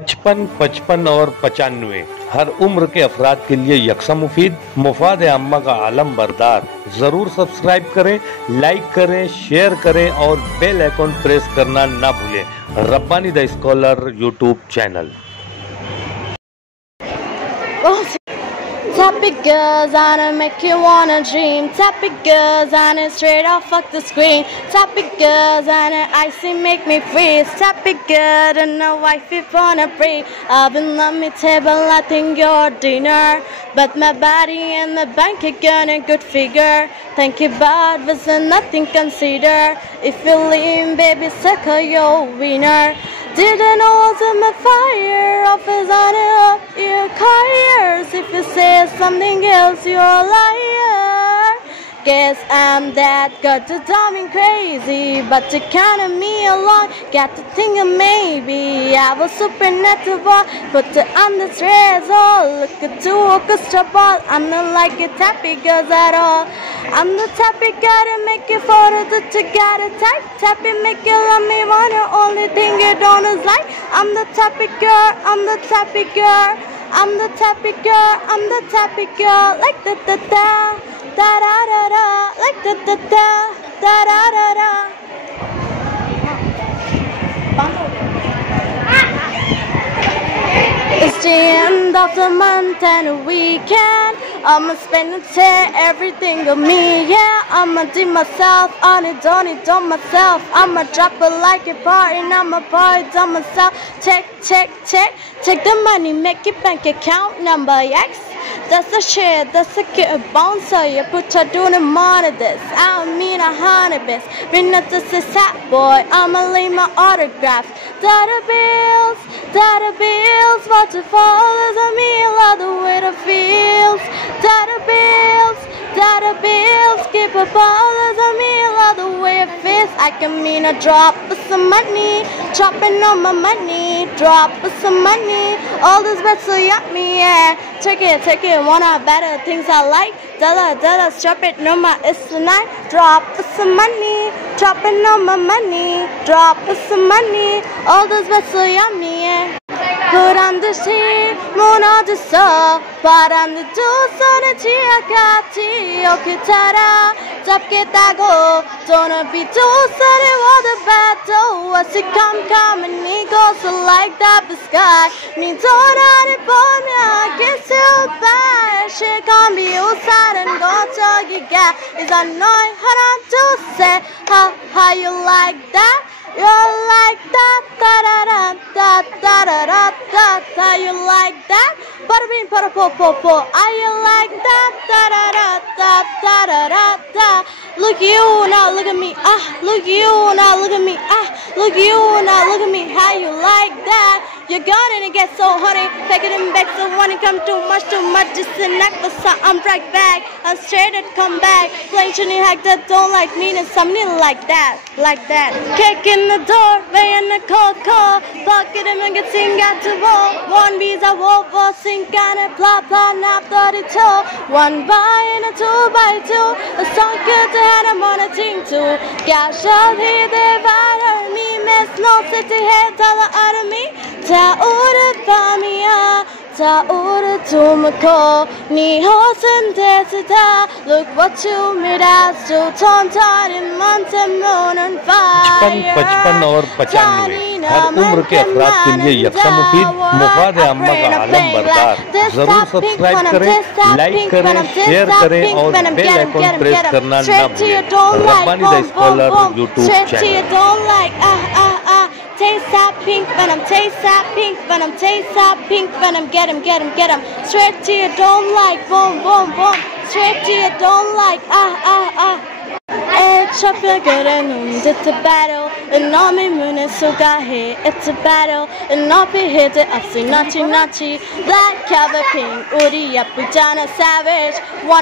55, 55 और 95 हर उम्र के अफराद के लिए यकसा मुफीद मुफाद अम्मा का आलम बरदार। जरूर सब्सक्राइब करें, लाइक करें, शेयर करें और बेल आइकॉन प्रेस करना ना भूलें। Rabbani the scholar YouTube channel. Tap it girls on it, make you wanna dream. Tap it girls on it, straight off fuck the screen. Tap it girls on it, icy make me freeze. Tap it good and a wife if wanna breathe. I've been on my table, I think you're dinner, but my body and the bank account a good figure. Thank you, but was nothing consider. If you lean, baby, sucker, you're winner. Didn't know what's in my fire, offers on it up your careers. If you say something else, you're a liar. Guess I'm that got to drive me crazy, but to count on me alone, got to think of maybe I was supernatural, but I'm the stress. Oh, look at two orchestra ball. I'm not like a tappy girls at all. I'm the tappy guy to make you photo that you gotta type. Tappy make you love me, want your only thing you don't is like. I'm the tappy girl, I'm the tappy girl, I'm the tappy girl, I'm the tappy girl, like da da da. Da da da da, like da da da, da da da da. It's the end of the month and a weekend. I'ma spend it here, everything of me, yeah. I'ma do myself, on it, on myself. I'ma drop it like a party, and I'ma party on myself. Check, check, check, check the money, make your bank account number, yes. That's a shit, that's a kid bouncer. You put her doing a monitor this. I don't mean 100 bits. Bring up this is sad boy, I'ma leave my autograph. Dollar bills, watch it fall as a meal, all the way to feels. Dollar bills, keep a ball as a meal, all the way it feels. I can mean a drop of some money, dropping on my money, drop of some money. All this bread so yummy, yeah. Take it, wanna better things I like. Dollar, strap it, no my it's tonight. Drop of some money, dropping on my money, drop of some money. All this bread so yummy, yeah. Put on the sheet, moon on the soul, but on the juice on the chia kati, okitara, tap get that go, don't be too sorry what the battle was it come and he goes like that the sky, me don't on it for me, I guess you bad, she can't be outside and go till you get, is annoying, how to say, how you like that? You like that, da da da da da da da da da. You like that? Bada bing, bada po po po. Are you like that, da da da da da da da da? Look you now, look at me, ah. Look you now, look at me, ah. Look you now, look at me. How you like that? You're gonna get so honey, pack it in back. So when it come too much, just a neck for some. I'm right back, I'm straight and come back. Playing Chini hack that don't like me, and something like that, like that. Kick in the door, way in the cold call. Pocket him and get sing out to wall. One visa, wall, sink on it, blah, blah, not 32. One by and a 2x2. A song good to have him on a team too. Gash out here, they bother me. Miss no city head, tell her out of me. Ta ora pamia, ta ora tumako. Ni hosen desita. Look what you made us do. Tom Todd in months and moon and fire. 55 और 95 हर उम्र के अफराद के लिए यकसा मुफीद मुफाद अम्मा का आलम बरदार। जरूर सब्सक्राइब करें, लाइक करें, शेयर करें और बेल आइकॉन प्रेस करना ना भूलें। Rabbani the scholar YouTube channel. Taste that pink venom, taste that pink venom, taste that pink venom, get him. Straight to you, don't like, boom, boom, boom. Straight to you, don't like, It's a figure and it's a battle, and all me moon is so got hit. It's a battle, and all be hit it up, see, nachi, black, cover, pink, Uri, Pujana, savage. One